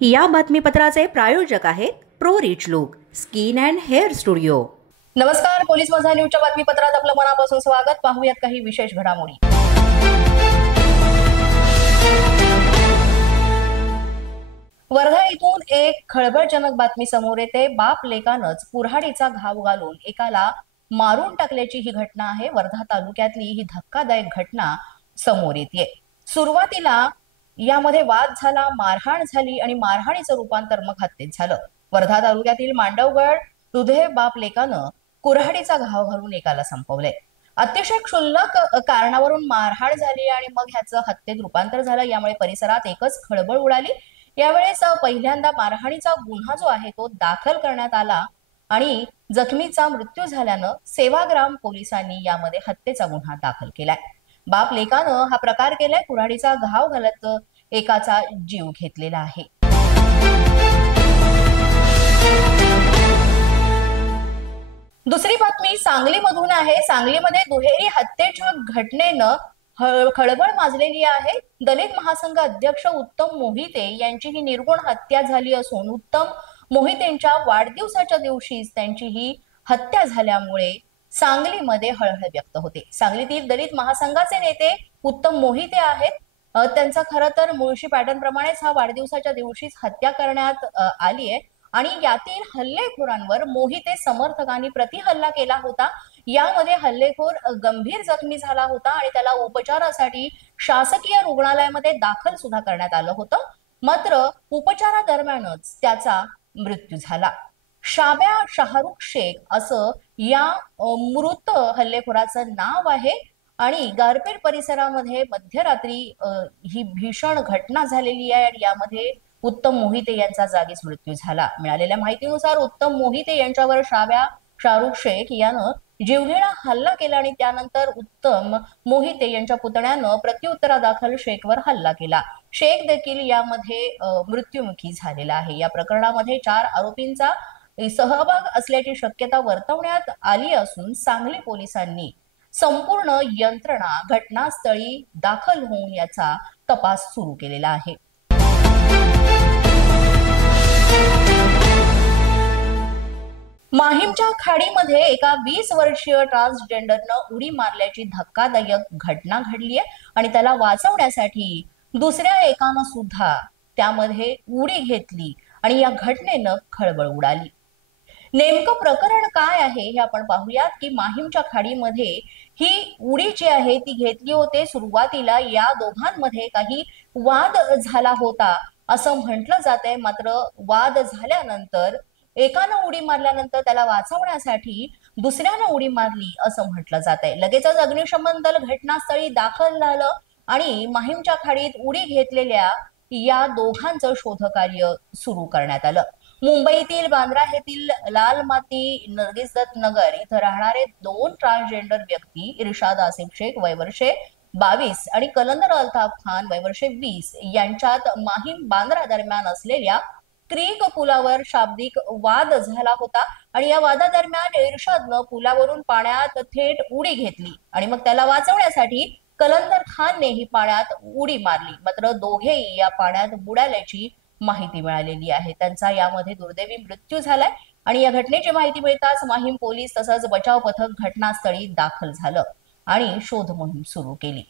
या बातमीपत्राचे प्रायोजक आहेत pro rich look skin and hair studio. नमस्कार, पोलीस माझा न्यूजच्या बातमीपत्रात आपलं मनापासून स्वागत। पाहूयात काही विशेष घडामोडी। वर्धा इथून एक खळबळजनक बातमी समोर येते। बाप लेकानंच कुऱ्हाडीचा घाव घालून एकाला मारून टाकल्याची ही घटना आहे। वर्धा तालुक्यातली ही धक्कादायक घटना समोर येते। सुरुवातीला यामध्ये वाद झाला, मारहाण झाली आणि मारहाणीचं रूपांतर मग हत्येत झालं। वर्धा तालुक्यातील मांडवगड दुधे बाप लेकानं कुऱ्हाडीचा घाव घालून एकाला संपवले। अतिशय क्षुल्लक कारणावरून मारहाण झाली आणि मग ह्याचं हत्येत रूपांतर झालं। यामुळे परिसरात एकच खळबळ उडाली। यावेळेस पहिल्यांदा मारहाणीचा गुन्हा जो आहे तो दाखल करण्यात आला आणि जखमीचा मृत्यू झाल्यानं सेवाग्राम पोलिसांनी यामध्ये हत्येचा गुन्हा दाखल केलाय। बाप लेकानं हा प्रकार केलाय। कुऱ्हाडीचा घाव घालत एकाचा जीव घेतलेला आहे। दुसरी बातमी सांगलीमधून आहे। सांगलीमध्ये दुहेरी हत्येच्या घटनेनं खळबळ माजलेली आहे। दलित महासंघ अध्यक्ष उत्तम मोहिते यांची ही निर्गुण हत्या झाली असून उत्तम मोहितेंच्या वाढदिवसाच्या दिवशीच त्यांची ही हत्या झाल्यामुळे सांगलीमध्ये हळहळ व्यक्त होते। सांगलीतील दलित महासंघाचे नेते उत्तम मोहिते आहेत। त्यांचा खरं तर मुळशी पॅटर्न प्रमाणेच हा वाढदिवसाच्या दिवशीच हत्या करण्यात आली आहे आणि यातील हल्लेखोरांवर मोहिते समर्थकांनी प्रतिहल्ला केला होता। यामध्ये हल्लेखोर गंभीर जखमी झाला होता आणि त्याला उपचारासाठी शासकीय रुग्णालयामध्ये दाखल सुद्धा करण्यात आलं होतं। मात्र उपचारादरम्यानच त्याचा मृत्यू झाला। शाब्या शाहरुख शेख असं या मृत हल्लेखोराचं नाव आहे आणि गारपेट परिसरामध्ये मध्यरात्री ही भीषण घटना झालेली आहे आणि यामध्ये उत्तम मोहिते यांचा जागीच मृत्यू झाला। मिळालेल्या माहितीनुसार उत्तम मोहिते यांच्यावर शाब्या शाहरुख शेख यानं जीवघेणा हल्ला केला आणि त्यानंतर उत्तम मोहिते यांच्या पुतण्यानं प्रत्युत्तरादाखल शेखवर हल्ला केला। शेख देखील यामध्ये मृत्युमुखी झालेला आहे। या प्रकरणामध्ये 4 आरोपींचा सहभाग असल्याची शक्यता वर्तवण्यात आली असून सांगली पोलिसांनी संपूर्ण यंत्रणा घटनास्थळी दाखल होऊन याचा तपास सुरू केलेला आहे। माहीमच्या खाडीमध्ये एका 20 वर्षीय ट्रान्सजेंडरनं उडी मारल्याची धक्कादायक घटना घडली आहे आणि त्याला वाचवण्यासाठी दुसऱ्या एकानं सुद्धा त्यामध्ये उडी घेतली आणि या घटनेनं खळबळ उडाली। नेमकं प्रकरण काय आहे हे आपण पाहूयात की माहीमच्या खाडीमध्ये ही उडी जी आहे ती घेतली होते। सुरुवातीला या दोघांमध्ये काही वाद झाला होता असं म्हटलं जातंय। मात्र वाद झाल्यानंतर एकानं उडी मारल्यानंतर त्याला वाचवण्यासाठी दुसऱ्यानं उडी मारली असं म्हटलं जातंय। लगेचच अग्निशमन दल घटनास्थळी दाखल झालं आणि माहीमच्या खाडीत उडी घेतलेल्या या दोघांचं शोधकार्य सुरू करण्यात आलं। मुंबईतील बांद्रा येथील लाल माती नर्गिसदत्त नगर इथं राहणारे 2 ट्रान्सजेंडर व्यक्ती इर्शाद आसिफ शेख वय वर्षे 22 आणि कलंदर अल्ताफ खान वय वर्षे 20 यांच्यात माहीम बांद्रा दरम्यान असलेल्या क्रीक पुलावर शाब्दिक वाद झाला होता आणि या वादादरम्यान इर्शादनं पुलावरून पाण्यात थेट उडी घेतली आणि मग त्याला वाचवण्यासाठी कलंदर खाननेही पाण्यात उडी मारली। मात्र दोघेही या पाण्यात बुडाल्याची माहिती मिळालेली आहे। त्यांचा यामध्ये दुर्दैवी मृत्यू झालाय आणि या घटनेची माहिती मिळताच माहीम पोलीस तसंच बचाव पथक घटनास्थळी दाखल झालं आणि शोध मोहीम सुरू केली।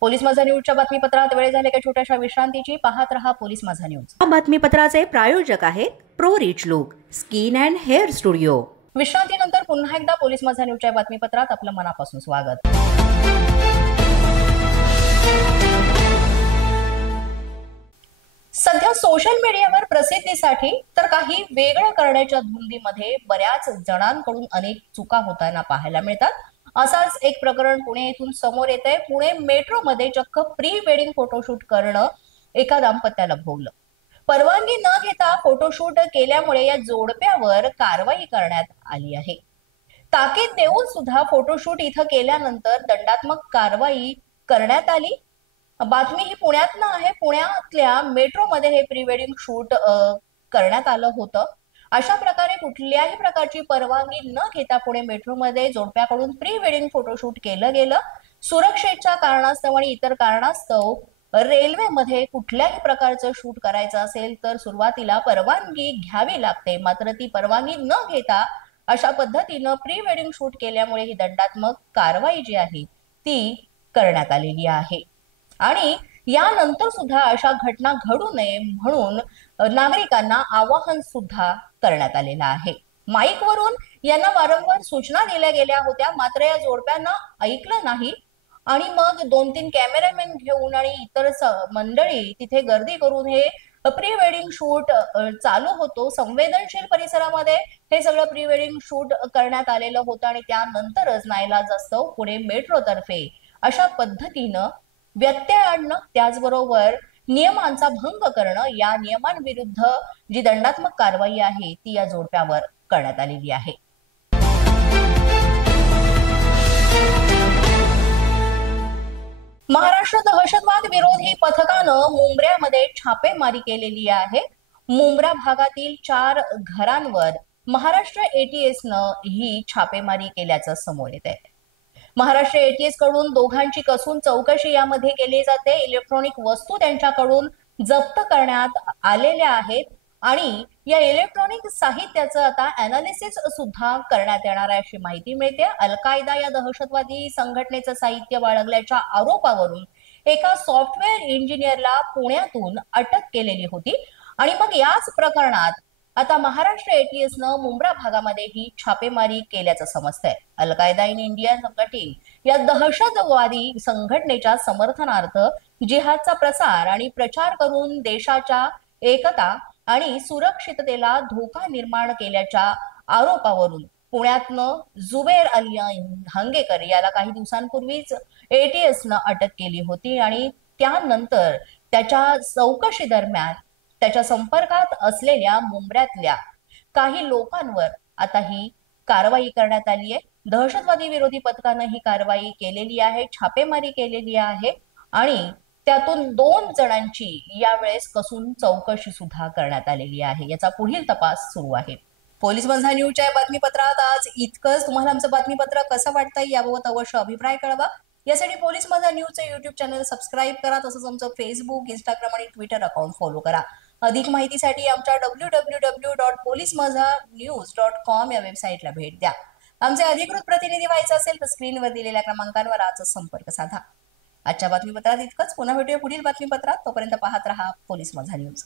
पोलीस माझा न्यूजच्या बातमीपत्रात वेळ झाले का छोट्याशा विश्रांतीची। पाहत रहा पोलीस माझा न्यूज। या बातमीपत्राचे प्रायोजक आहेत pro rich look skin and hair studio. विश्रांतीनंतर पुन्हा एकदा पोलीस माझा न्यूजच्या बातमीपत्रात आपलं मनापासून स्वागत। सध्या सोशल मीडियावर प्रसिद्धीसाठी तर काही वेगळं करण्याच्या धुंदीमध्ये बऱ्याच जणांकडून अनेक चुका होताना पाहायला मिळतात। असाच एक प्रकरण पुणे येथून समोर येतंय। पुणे मेट्रो मध्ये चक्क प्री वेडिंग फोटोशूट करणं एका दाम्पत्याला भोवलं। परवानगी न घेता फोटोशूट केल्यामुळे या जोडप्यावर कारवाई करण्यात आली आहे। ताकीद देऊन सुद्धा फोटोशूट इथं केल्यानंतर दंडात्मक कारवाई करण्यात आली। बातमी ही पुण्यातनं आहे। पुण्यातल्या मेट्रोमध्ये हे प्री वेडिंग शूट करण्यात आलं होतं। अशा प्रकारे कुठल्याही प्रकारची परवानगी न घेता पुणे मेट्रोमध्ये जोडप्याकडून प्री वेडिंग फोटोशूट केलं गेलं। सुरक्षेच्या कारणास्तव आणि इतर कारणास्तव रेल्वेमध्ये कुठल्याही प्रकारचं शूट करायचं असेल तर सुरुवातीला परवानगी घ्यावी लागते, मात्र ती परवानगी न घेता अशा पद्धतीनं प्री वेडिंग शूट केल्यामुळे ही दंडात्मक कारवाई जी आहे ती करण्यात आलेली आहे। आणि यानंतर सुद्धा अशा घटना घडू नये म्हणून नागरिकांना आवाहन सुद्धा करण्यात आलेलं आहे। माईक वरून यांना वारंवार सूचना दिल्या गेल्या होत्या, मात्र या जोडप्यांना ऐकलं नाही आणि मग 2-3 कॅमेरामॅन घेऊन आणि इतर मंडळी तिथे गर्दी करून हे प्री वेडिंग शूट चालू होतो। संवेदनशील परिसरामध्ये हे सगळं प्री वेडिंग शूट करण्यात आलेलं होतं आणि त्यानंतरच नाईलाजास्तव पुणे मेट्रो तर्फे अशा पद्धतीनं व्यत्यय आणणं, त्याचबरोबर नियमांचा भंग करणं, या नियमांविरुद्ध जी दंडात्मक कारवाई आहे ती या जोडप्यावर करण्यात आलेली आहे। महाराष्ट्र दहशतवाद विरोधी पथकानं मुंब्र्यामध्ये छापेमारी केलेली आहे। मुंब्रा भागातील 4 घरांवर महाराष्ट्र एटीएसनं ही छापेमारी केल्याचं समोर येत आहे। महाराष्ट्र एटीएस कडून दोघांची कसून चौकशी यामध्ये केली जाते। इलेक्ट्रॉनिक वस्तू त्यांच्याकडून जप्त करण्यात आलेल्या आहेत आणि या इलेक्ट्रॉनिक साहित्याचं आता अनालिसिस सुद्धा करण्यात येणार आहे अशी माहिती मिळते। अल कायदा या दहशतवादी संघटनेचं साहित्य बाळगल्याच्या आरोपावरून एका सॉफ्टवेअर इंजिनियरला पुण्यातून अटक केलेली होती आणि मग याच प्रकरणात आता महाराष्ट्र एटीएसनं मुंब्रा भागामध्ये ही छापेमारी केल्याचं समजतंय। अल कायदा इन इंडिया संघटन या दहशतवादी संघटनेच्या समर्थनार्थ जिहादचा प्रसार आणि प्रचार करून देशाच्या एकता आणि सुरक्षिततेला धोका निर्माण केल्याच्या आरोपावरून पुण्यातनं जुबेर अली हंगेकर याला काही दिवसांपूर्वीच एटीएसनं अटक केली होती आणि त्यानंतर त्याच्या चौकशी दरम्यान त्याच्या संपर्कात असलेल्या मुंब्र्यातल्या काही लोकांवर आता ही कारवाई करण्यात आली आहे। दहशतवादी विरोधी पथकानं ही कारवाई केलेली आहे, छापेमारी केलेली आहे आणि त्यातून 2 जणांची यावेळेस कसून चौकशी सुद्धा करण्यात आलेली आहे। याचा पुढील तपास सुरू आहे। पोलीस माझा न्यूजच्या बातमीपत्रात आज इतकंच। तुम्हाला आमचं बातमीपत्र कसं वाटतंय याबाबत अवश्य अभिप्राय कळवा। यासाठी पोलीस माझा न्यूजचं YouTube चॅनल सबस्क्राईब करा, तसंच आमचं फेसबुक, इंस्टाग्राम आणि ट्विटर अकाउंट फॉलो करा। अधिक माहितीसाठी आमच्या www.policemazhanews.com या वेबसाईटला भेट द्या। आमचे अधिकृत प्रतिनिधी व्हायचं असेल तर स्क्रीनवर दिलेल्या क्रमांकांवर आजच संपर्क साधा। आजच्या बातमीपत्रात इतकंच। पुन्हा भेटूया पुढील बातमीपत्रात। तोपर्यंत पाहत रहा पोलीस माझा न्यूज।